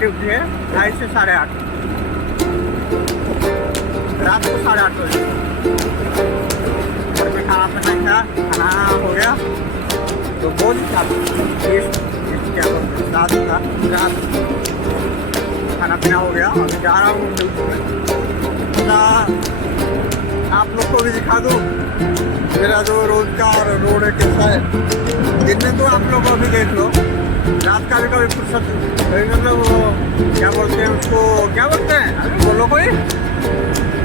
ड्यूटी है 2:30 से 8:30 रात को 8:30 बजे। घर में खाना पीना खाना हो गया तो बहुत क्या बोलते रात का रात खाना पीना हो गया। अभी जा रहा हूँ ड्यूटी में। आप लोग को भी दिखा दूँ मेरा जो रोज का रोड है कैसा है। दिन में तो आप लोग अभी देख लो, रात का भी कभी फुर्सत मतलब वो क्या बोलते हैं उसको, क्या बोलते हैं अभी बोलो कोई,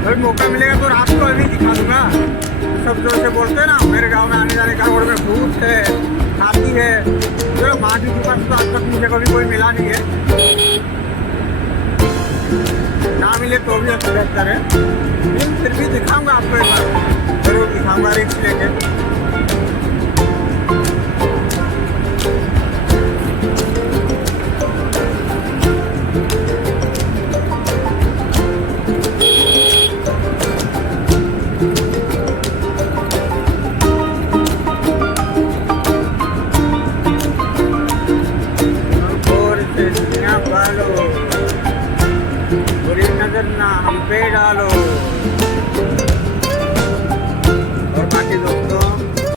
अभी मौका मिलेगा तो रात को अभी दिखा दूंगा। सब जो से बोलते हैं ना मेरे गांव में आने जाने का रोड में भूत है, हाथी है, जो माटी के पास तो आज तक मुझे कभी कोई मिला नहीं है। ना मिले तो भी अच्छा बेहतर है, लेकिन फिर भी दिखाऊंगा आपको एक बार, जरूर दिखाऊंगा। रिक्स